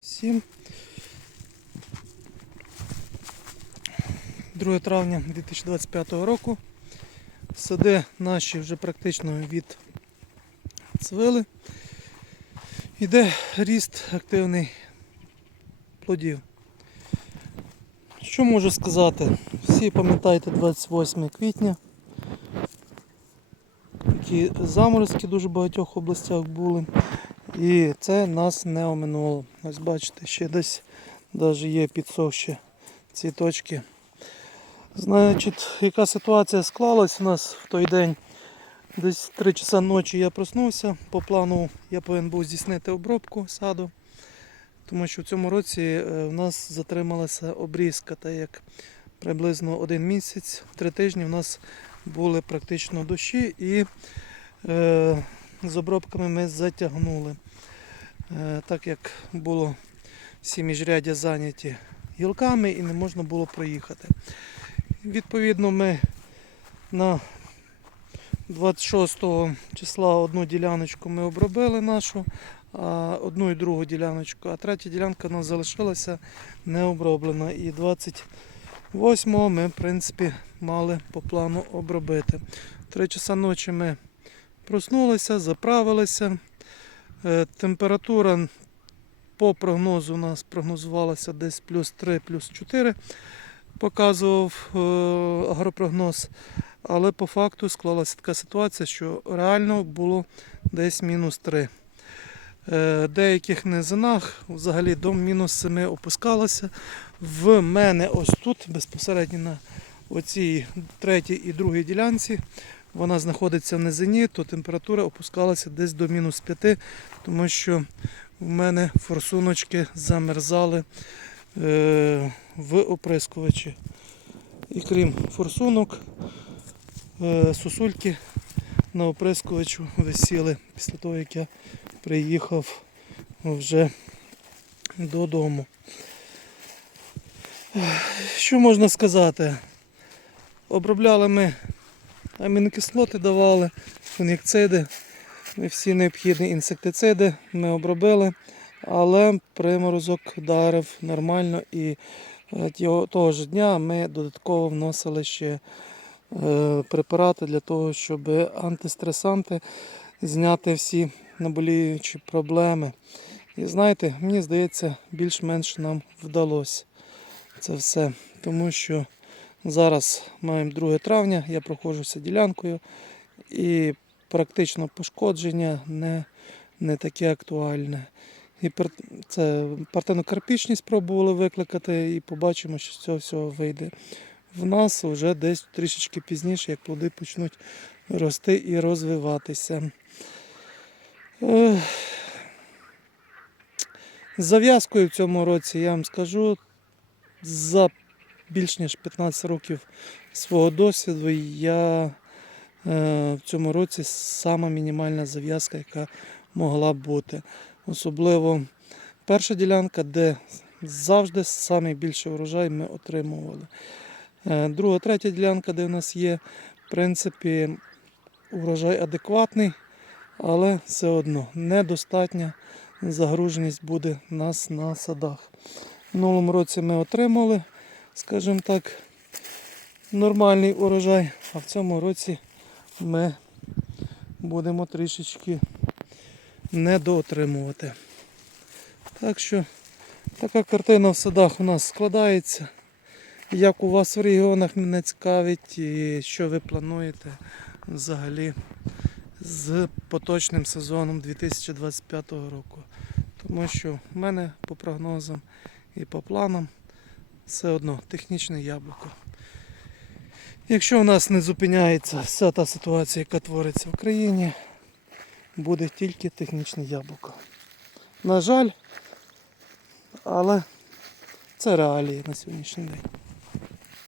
Всім. 2 травня 2025 року. Сади наші вже практично від цвили. Іде ріст активний плодів. Що можу сказати? Всі пам'ятаєте 28 квітня. Такі заморозки дуже багатьох областях були. І це нас не оминуло. Ось бачите, ще десь навіть є підсохші цвіточки. Значить, яка ситуація склалась у нас в той день? Десь 3 часа ночі я проснувся. По плану я повинен був здійснити обробку саду, тому що в цьому році е, в нас затрималася обрізка, так як приблизно один місяць, три тижні в нас були практично дощі і е, з обробками ми затягнули. Е, так як було всі міжряддя зайняті гілками і не можна було проїхати. Відповідно, ми на 26 числа одну діляночку ми обробили нашу, одну і другу діляночку, а третя ділянка у нас залишилася не оброблена. І 28 ми, в принципі, мали по плану обробити. Три часа ночі ми проснулися, заправилися. Е, Температура по прогнозу у нас прогнозувалася десь плюс 3, плюс 4, показував е, агропрогноз. Але по факту склалася така ситуація, що реально було десь мінус 3. Е, деяких низинах взагалі до мінус 7 опускалося. В мене ось тут, безпосередньо на оцій третій і другій ділянці, вона знаходиться в низині, то температура опускалася десь до мінус 5, тому що в мене форсуночки замерзали е, в оприскувачі. І крім форсунок, е, сосульки на оприскувачу висіли після того, як я приїхав вже додому. Що можна сказати? Обробляли ми амінокислоти давали, фунгіциди, всі необхідні інсектициди ми обробили, але приморозок вдарив нормально і е, того ж дня ми додатково вносили ще е, препарати для того, щоб антистресанти зняти всі наболіючі проблеми. І знаєте, мені здається, більш-менш нам вдалося це все, тому що Зараз маємо 2 травня, я проходжуся ділянкою і практично пошкодження не, не таке актуальне. І це партенокарпічність пробували викликати і побачимо, що з цього всього вийде. В нас вже десь трішечки пізніше, як плоди почнуть рости і розвиватися. З зав'язкою в цьому році я вам скажу, за більш ніж 15 років свого досвіду я е, в цьому році сама мінімальна зав'язка, яка могла бути. Особливо перша ділянка, де завжди найбільший урожай ми отримували. Е, друга, третя ділянка, де в нас є, в принципі, урожай адекватний, але все одно недостатня загруженість буде нас на садах. В минулому році ми отримали скажімо так, нормальний урожай, а в цьому році ми будемо трішечки недоотримувати. Так що така картина в садах у нас складається. Як у вас в регіонах мене цікавить і що ви плануєте взагалі з поточним сезоном 2025 року. Тому що в мене по прогнозам і по планам все одно технічне яблуко. Якщо у нас не зупиняється вся та ситуація, яка твориться в країні, буде тільки технічне яблуко. На жаль, але це реалії на сьогоднішній день.